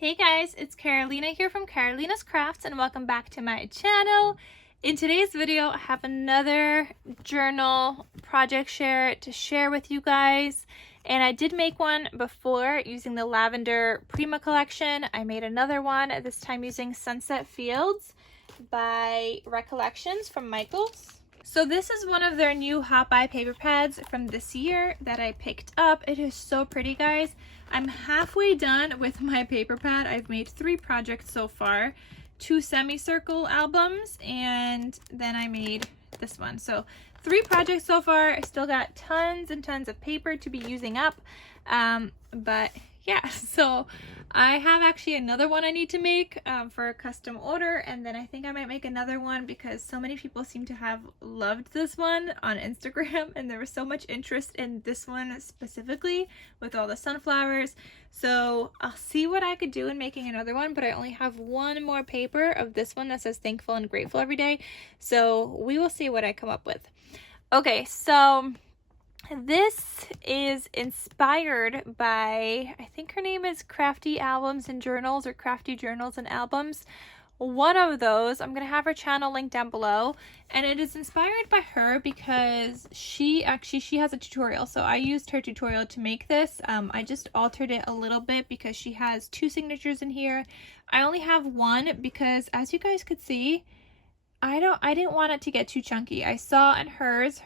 Hey guys, it's Carolina here from KarolinasKrafts and welcome back to my channel. In today's video, I have another journal project to share with you guys. And I did make one before using the Lavender Prima collection. I made another one, this time using Sunset Fields by Recollections from Michaels. So this is one of their new Hot Buy paper pads from this year that I picked up. It is so pretty, guys. I'm halfway done with my paper pad. I've made 3 projects so far, 2 semicircle albums, and then I made this one. So 3 projects so far. I still got tons and tons of paper to be using up. But yeah, so I have actually another one I need to make for a custom order, and then I think I might make another one because so many people seem to have loved this one on Instagram, and there was so much interest in this one specifically with all the sunflowers. So I'll see what I could do in making another one, but I only have one more paper of this one that says thankful and grateful every day, so we will see what I come up with. Okay, so this is inspired by, I think her name is Crafty Albums and Journals, or Crafty Journals and Albums. One of those, I'm going to have her channel linked down below, and it is inspired by her because she has a tutorial. So I used her tutorial to make this. I just altered it a little bit because she has 2 signatures in here. I only have one because, as you guys could see, I didn't want it to get too chunky. I saw in hers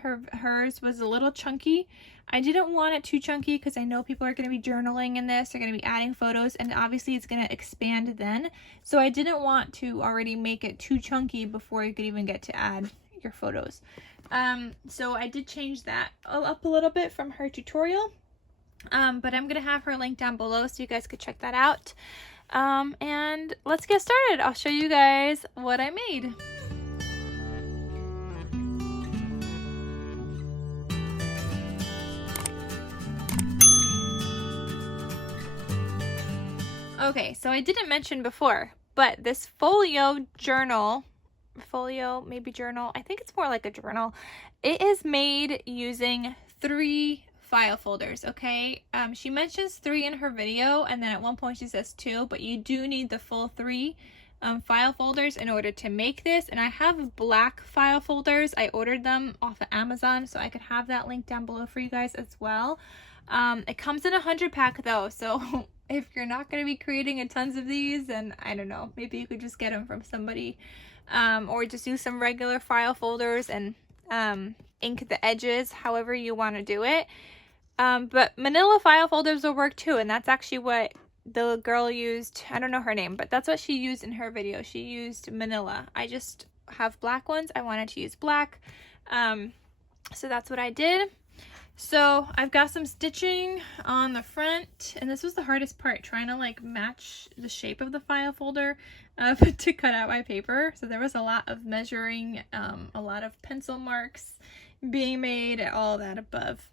was a little chunky. I didn't want it too chunky because I know people are going to be journaling in this. They're going to be adding photos, and obviously it's going to expand then. So I didn't want to already make it too chunky before you could even get to add your photos. So I did change that up a little bit from her tutorial. But I'm going to have her link down below so you guys could check that out. And let's get started. I'll show you guys what I made. Okay, so I didn't mention before, but this Folio journal, maybe journal, I think it's more like a journal. It is made using 3 file folders, okay? She mentions 3 in her video, and then at one point she says 2, but you do need the full 3 file folders in order to make this. And I have black file folders. I ordered them off of Amazon, so I could have that link down below for you guys as well. It comes in a 100 pack though, so if you're not going to be creating a tons of these, then I don't know, maybe you could just get them from somebody, or just use some regular file folders and ink the edges however you want to do it. But manila file folders will work too, and that's actually what the girl used. I don't know her name, but that's what she used in her video. She used manila. I just have black ones. I wanted to use black, so that's what I did. So I've got some stitching on the front, and this was the hardest part, trying to like match the shape of the file folder to cut out my paper. So there was a lot of measuring, a lot of pencil marks being made, all that above.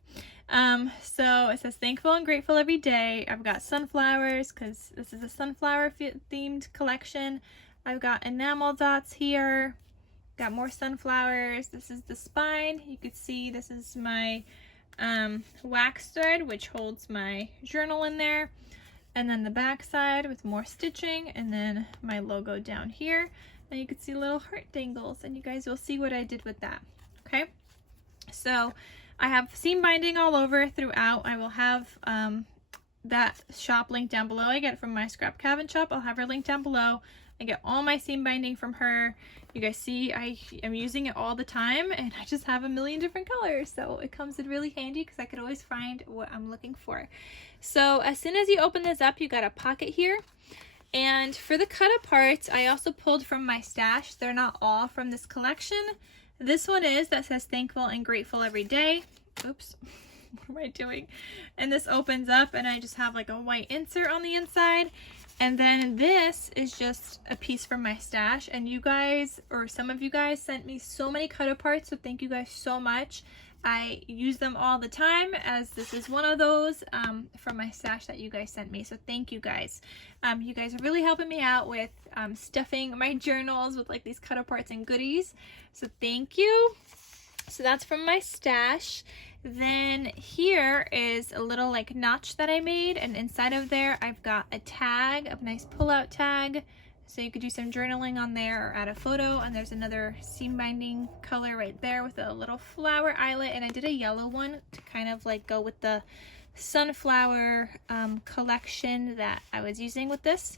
So it says thankful and grateful every day. I've got sunflowers because this is a sunflower themed collection. I've got enamel dots here, got more sunflowers. This is the spine. You could see this is my wax thread, which holds my journal in there, and then the back side with more stitching, and then my logo down here, and you can see little heart dangles, and you guys will see what I did with that. Okay, so I have seam binding all over throughout. I will have that shop link down below. I get it from my Scrap Cabin shop. I'll have her link down below. I get all my seam binding from her. You guys see I am using it all the time, and I just have a million different colors, so it comes in really handy because I could always find what I'm looking for. So as soon as you open this up, you got a pocket here, and for the cut apart, I also pulled from my stash. They're not all from this collection. This one is, that says thankful and grateful every day. Oops, what am I doing? And this opens up, and I just have like a white insert on the inside. And then this is just a piece from my stash, and you guys, or some of you guys, sent me so many cut aparts, so thank you guys so much. I use them all the time, as this is one of those from my stash that you guys sent me, so thank you guys. You guys are really helping me out with stuffing my journals with like these cut aparts and goodies, so thank you. So that's from my stash. Then here is a little like notch that I made, and inside of there I've got a tag, a nice pull-out tag. So you could do some journaling on there or add a photo, and there's another seam binding color right there with a little flower eyelet, and I did a yellow one to kind of like go with the sunflower collection that I was using with this.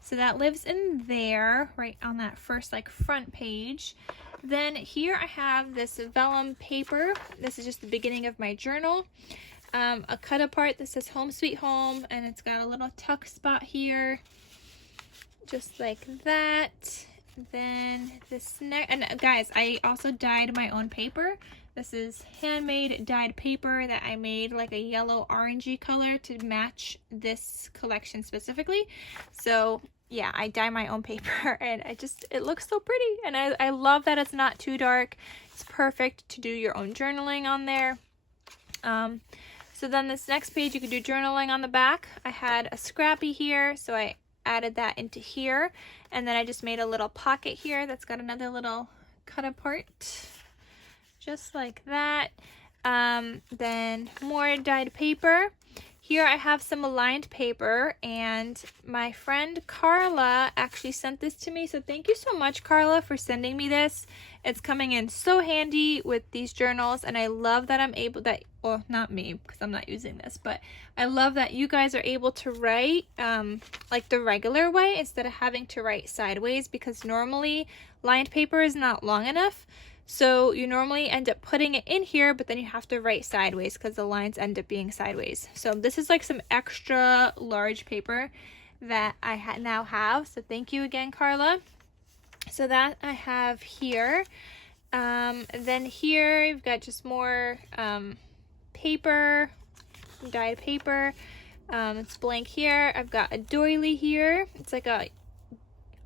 So that lives in there right on that first like front page. Then here I have this vellum paper. This is just the beginning of my journal. A cut apart that says Home Sweet Home, and it's got a little tuck spot here, just like that. Then this next, and guys, I also dyed my own paper. This is handmade dyed paper that I made like a yellow orangey color to match this collection specifically. So yeah, I dye my own paper, and it looks so pretty, and I love that it's not too dark. It's perfect to do your own journaling on there. So then this next page, you could do journaling on the back. I had a scrappy here, so I added that into here, and then I just made a little pocket here that's got another little cut apart, just like that. Then more dyed paper. Here I have some aligned paper, and my friend Carla actually sent this to me, so thank you so much, Carla, for sending me this. It's coming in so handy with these journals, and I love that I'm able that, well, not me because I'm not using this, but I love that you guys are able to write like the regular way instead of having to write sideways, because normally lined paper is not long enough. So you normally end up putting it in here, but then you have to write sideways because the lines end up being sideways. So this is like some extra large paper that I now have. So thank you again, Carla. So that I have here. Then here you've got just more paper, dyed paper. It's blank here. I've got a doily here. It's like a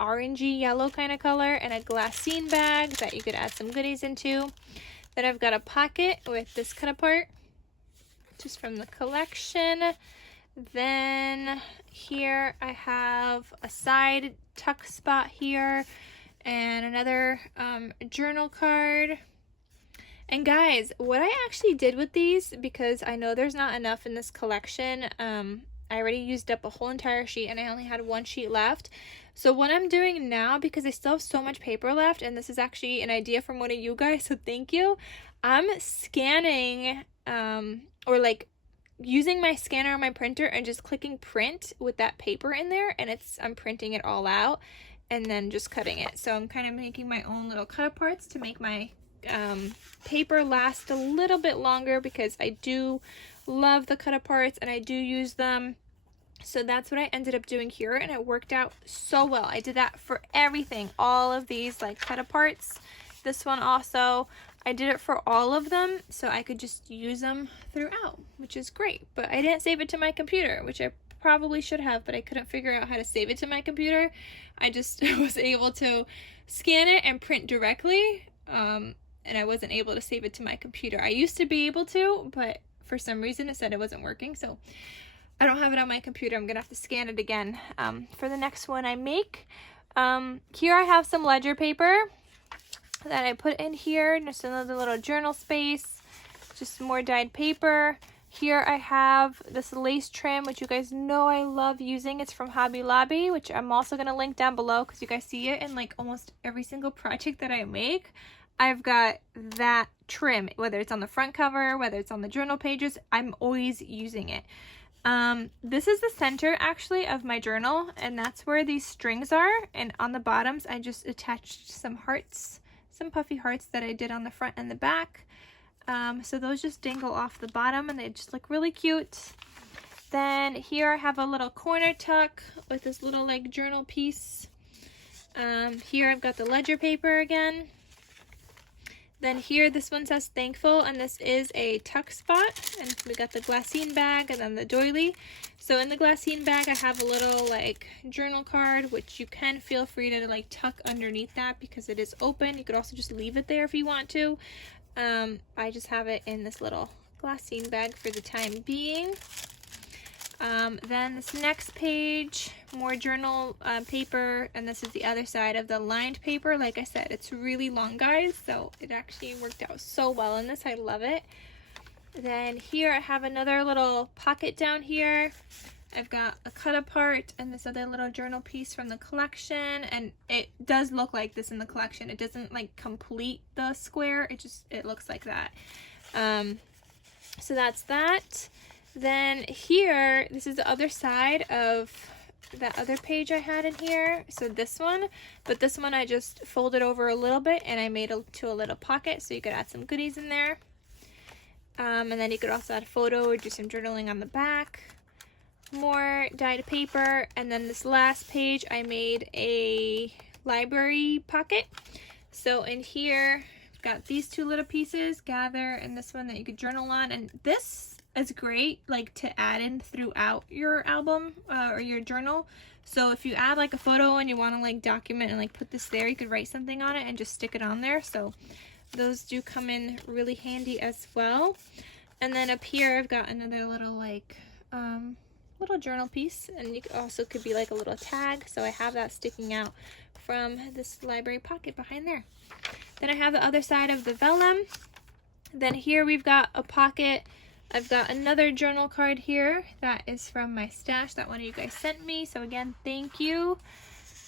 orangey yellow kind of color, and a glassine bag that you could add some goodies into. Then I've got a pocket with this cut apart, just from the collection. Then here I have a side tuck spot here, and another journal card. And guys, what I actually did with these, because I know there's not enough in this collection, I already used up a whole entire sheet and I only had one sheet left. So what I'm doing now, because I still have so much paper left, and this is actually an idea from one of you guys, so thank you, I'm scanning or like using my scanner on my printer and just clicking print with that paper in there, and I'm printing it all out and then just cutting it. So I'm kind of making my own little cut aparts to make my paper last a little bit longer, because I do love the cut aparts and I do use them. So that's what I ended up doing here, and it worked out so well. I did that for everything, all of these like cut aparts. This one also, I did it for all of them so I could just use them throughout, which is great. But I didn't save it to my computer, which I probably should have, but I couldn't figure out how to save it to my computer. I just was able to scan it and print directly, and I wasn't able to save it to my computer. I used to be able to, but for some reason it said it wasn't working, so I don't have it on my computer. I'm gonna have to scan it again for the next one I make. Here I have some ledger paper that I put in here, just another little journal space, just more dyed paper. Here I have this lace trim, which you guys know I love using. It's from Hobby Lobby, which I'm also gonna link down below because you guys see it in like almost every single project that I make. I've got that trim, whether it's on the front cover, whether it's on the journal pages, I'm always using it. This is the center actually of my journal, and that's where these strings are, and on the bottoms I just attached some hearts, some puffy hearts that I did on the front and the back. So those just dangle off the bottom and they just look really cute. Then here I have a little corner tuck with this little like journal piece. Here I've got the ledger paper again. Then here, this one says thankful, and this is a tuck spot, and we got the glassine bag and then the doily. So in the glassine bag, I have a little like journal card, which you can feel free to like tuck underneath that because it is open. You could also just leave it there if you want to. I just have it in this little glassine bag for the time being. Then this next page, more journal paper, and this is the other side of the lined paper. Like I said, it's really long, guys, so it actually worked out so well in this. I love it. Then here I have another little pocket down here. I've got a cut apart and this other little journal piece from the collection, and it does look like this in the collection. It doesn't like complete the square, it looks like that. So that's that. Then here, this is the other side of that other page I had in here. So this one, but this one I just folded over a little bit and I made it to a little pocket so you could add some goodies in there. And then you could also add a photo or do some journaling on the back. More dyed paper, and then this last page I made a library pocket. So in here, I've got these two little pieces, gather, and this one that you could journal on, and this is great like to add in throughout your album or your journal. So if you add like a photo and you want to like document and like put this there, you could write something on it and just stick it on there. So those do come in really handy as well. And then up here I've got another little like little journal piece, and you also could be like a little tag, so I have that sticking out from this library pocket behind there. Then I have the other side of the vellum. Then here we've got a pocket. I've got another journal card here that is from my stash that one of you guys sent me, so again, thank you.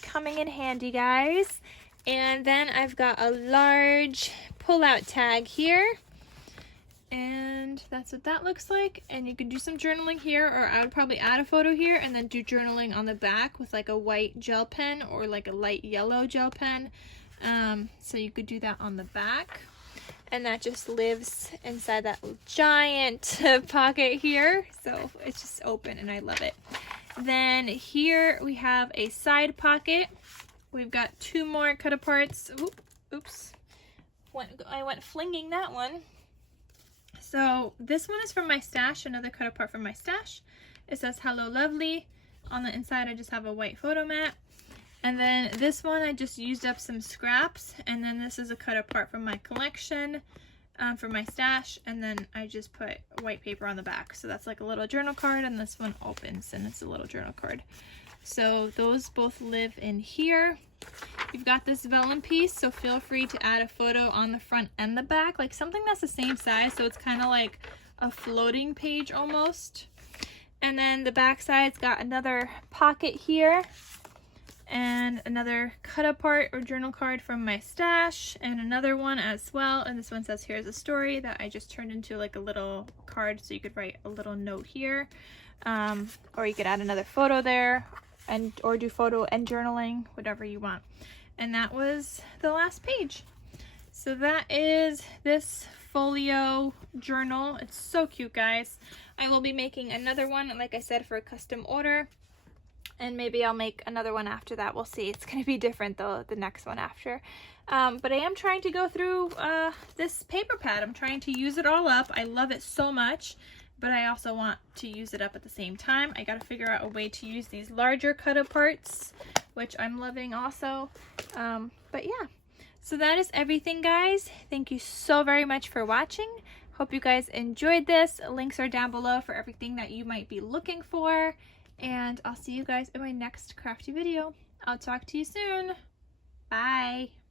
Coming in handy, guys. And then I've got a large pull-out tag here, and that's what that looks like. And you can do some journaling here, or I would probably add a photo here and then do journaling on the back with like a white gel pen or like a light yellow gel pen. So you could do that on the back, and that just lives inside that giant pocket here, so it's just open and I love it. Then here we have a side pocket. We've got two more cut aparts. Oops, I went flinging that one. So this one is from my stash, another cut apart from my stash. It says hello lovely. On the inside I just have a white photo mat. And then this one I just used up some scraps, and then this is a cut apart from my collection from my stash, and then I just put white paper on the back. So that's like a little journal card, and this one opens and it's a little journal card. So those both live in here. You've got this vellum piece, so feel free to add a photo on the front and the back, like something that's the same size, so it's kind of like a floating page almost. And then the back side's got another pocket here, and another cut apart or journal card from my stash, and another one as well. And this one says here's a story, that I just turned into like a little card, so you could write a little note here, or you could add another photo there, and or do photo and journaling, whatever you want. And that was the last page. So that is this folio journal. It's so cute, guys. I will be making another one, like I said, for a custom order, and maybe I'll make another one after that. We'll see. It's going to be different though, the next one after. But I am trying to go through this paper pad. I'm trying to use it all up. I love it so much, but I also want to use it up at the same time. I got to figure out a way to use these larger cut aparts, which I'm loving also. But yeah, so that is everything, guys. Thank you so very much for watching. Hope you guys enjoyed this. Links are down below for everything that you might be looking for. And I'll see you guys in my next crafty video. I'll talk to you soon. Bye.